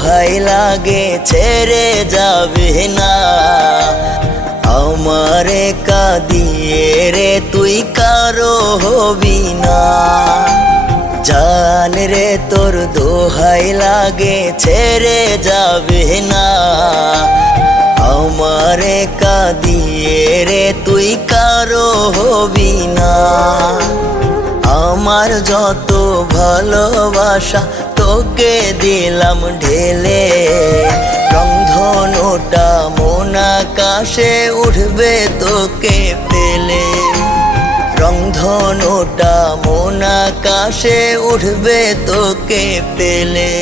দোহাই লাগে ছেড়ে যাবে না। আমারে কাঁদিয়ে রে তুই কারো হবি না। জান রে তোর দোহাই লাগে ছেড়ে যাবে না। আমারে কাঁদিয়ে রে তুই কারো হবি না। আমার যত ভালোবাসা তোকে দিলাম ঢেলে, রংধনুটা মন আকাশে উঠবে তোকে পেলে। রংধনুটা মন আকাশে উঠবে তোকে পেলে।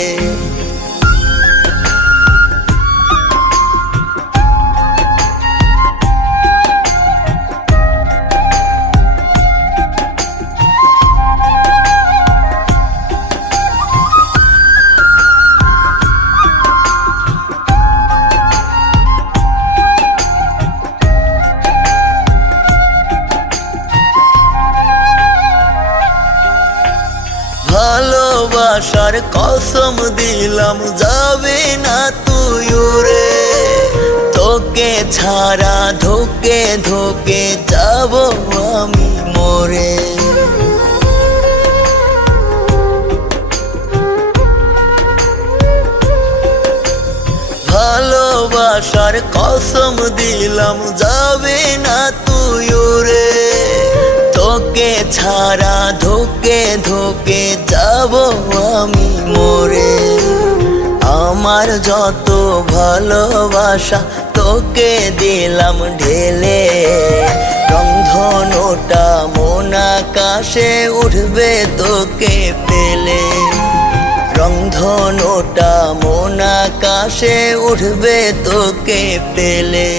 ভালোবাসার কসম দিলাম যাবে না তুই উড়ে, তোকে ছাড়া ধোকে ধোকে যাব আমি মরে। ভালোবাসার কসম দিলাম যাবে না তুই উড়ে, তোকে ছাড়া ধোকে ধোকে যাব আমি মরে। আমার যত ভালোবাসা তোকে দিলাম ঢেলে, রংধনুটা মন আকাশে উঠবে তোকে পেলে। রংধনুটা মন আকাশে উঠবে তোকে পেলে।